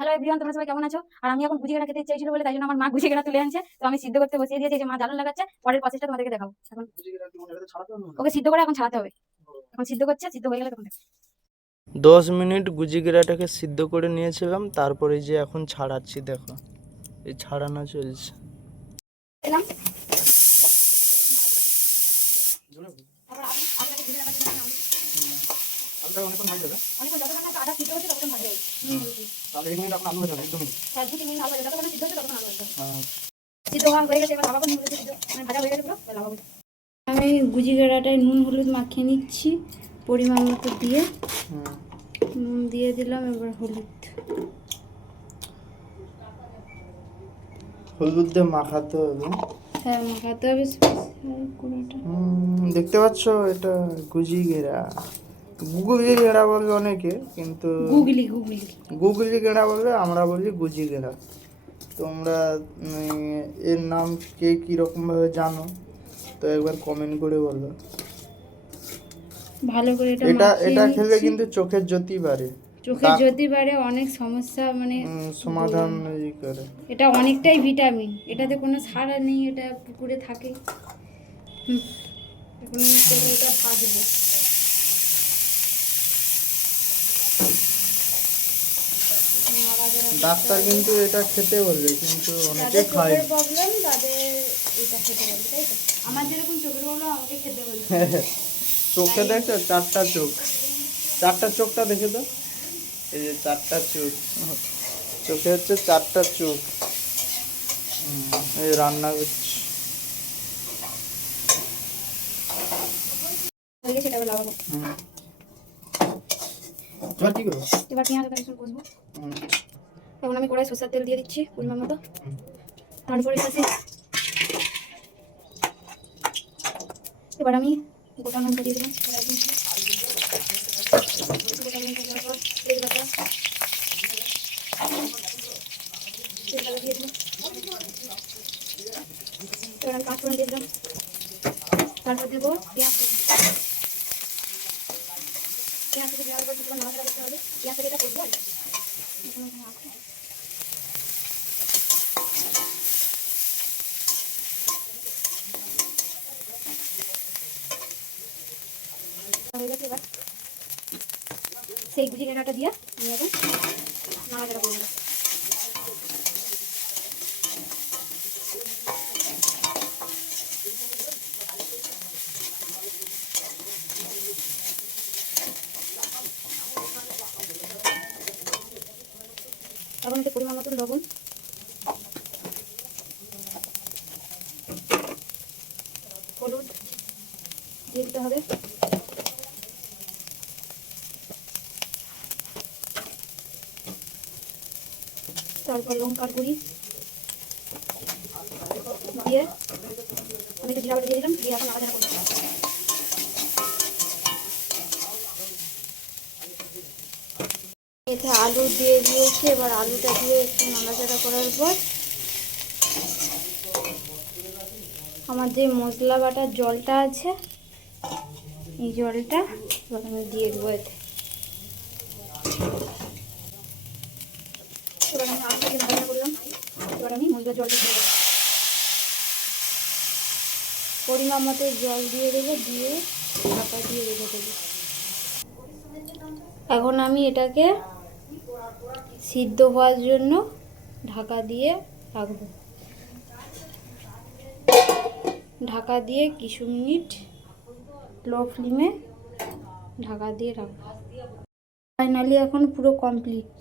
Hello everyone, তোমরা সবাই কেমন আছো? আর আমি এখন গুজিগেরা খেতে চাইছিল বলে তাই জন্য আমার মা গুজিগেরা তুলে আনছে, তো আমি সিদ্ধ করতে বসিয়ে দিয়েছি। যে মা জ্বালান লাগাচ্ছে, পরের প্রসেসটা তোমাদেরকে দেখাবো। এখন ওকে সিদ্ধ করে এখন ছাড়াতে হবে। এখন সিদ্ধ করছে, সিদ্ধ হয়ে গেলে তখন দেখো। 10 মিনিট গুজিগেরাটাকে সিদ্ধ করে নিয়েছিলাম, তারপরে যে এখন ছাড়াচ্ছি, দেখো এই ছাড়ানো চলছে। এলাম আটা সিদ্ধ হচ্ছে তখন ভাজা হবে। তাহলে এই মিনিট এখন আলু ভাজা হবে একদম। হ্যাঁ 2-3 মিনিট আলু ভাজা, যতক্ষণ সিদ্ধ হচ্ছে ততক্ষণ আলু ভাজা। সিদ্ধ হয়ে গেছে, এবার লাগাবো নুন হলুদ সিদ্ধ, মানে ভাজা হয়ে গেছে পুরো, এবার লাগাবো। আমি গুজিগেরাটায় নুন হলুদ মাখিয়ে নিচ্ছি পরিমাণ মতো দিয়ে। নুন দিয়ে দিলাম, এবার হলুদ দিয়ে মাখাতে হবে। হ্যাঁ মাখাতে হবে গুঁড়োটা। দেখতে পাচ্ছ, এটা গুজিগেরা, গুগলি গেড়া বলবে অনেকে, কিন্তু গুগলি গেড়া বলবে, আমরা বলি গুজিগেরা। তোমরা এর নাম কে কীরকম ভাবে জানো তো একবার কমেন্ট করে বলো। ভালো করে এটা খেলে কিন্তু চোখের জ্যোতি বাড়ে, চোখের জ্যোতি বাড়ে, অনেক সমস্যা মানে সমাধান করে। এটা অনেকটাই ভিটামিন, এটাতে কোনো সার নেই, এটা পুকুরে থাকে। এখন আমি এটা ভাজবো। ডাক্তার কিন্তু এটা খেতে বলবে, কিন্তু অনেকে খায়। প্রবলেম তাদের এটা খেতে বলবে, তাই তো? আমার যেরকম চোখের প্রবলেম আমাকে খেতে বলবে। চোখে দেখো, চারটা চোখ, চারটা চোখটা দেখে দাও, এই যে চারটা চোখ, চোখে হচ্ছে চারটা চোখ। এই রান্না করছি। সেটা এবার লাগাবো। এবার কি করবো? এবার পেঁয়াজ আদা রসুন কষবো। এখন আমি কড়াই সরষের তেল দিয়ে দিচ্ছি পরিমাণ মতো। তারপরে আছে এবার আমি গোটা লঙ্কা দিয়ে দিলাম কড়াই দিয়ে। গোটা লঙ্কা দেওয়ার পর তেজপাতা দিয়ে দিলাম। এবার আমি পাঁচফোড়ন দিয়ে দিলাম। তারপর দেবো পেঁয়াজ। পেঁয়াজ থেকে দেওয়ার পর কিছুক্ষণ নাড়াচাড়া করতে হবে। পেঁয়াজ থেকে এটা করবো। এবার সেই গুজিগেরাটা দিয়ে আমি এখন নাড়াচাড়া করবো। এখন এতে পরিমাণ মতো লবণ, হলুদ দিয়ে দিতে হবে। তারপর লঙ্কার গুঁড়ি দিয়ে আমি একটু জিরা বাটা দিয়ে দিলাম, দিয়ে এখন নাড়াচাড়া করবো। এতে আলু দিয়ে দিয়েছি, এবার আলুটা দিয়ে একটু নাড়াচাড়া করার পর আমার যে মশলা বাটার জলটা আছে, এই জলটা এবার আমি দিয়ে দেবো এতে। এবার আমি আলুটা দিয়ে নাড়াচাড়া করলাম। এবার আমি মশলার জলটা দিয়ে দেবো। পরিমাণ মতো জল দিয়ে দেবো, দিয়ে ঢাকা দিয়ে রেখে দেবো। এখন আমি এটাকে সিদ্ধ হওয়ার জন্য ঢাকা দিয়ে রাখবো। ঢাকা দিয়ে কিছু মিনিট লো ফ্লেমে ঢাকা দিয়ে রাখবো। ফাইনালি এখন পুরো কমপ্লিট।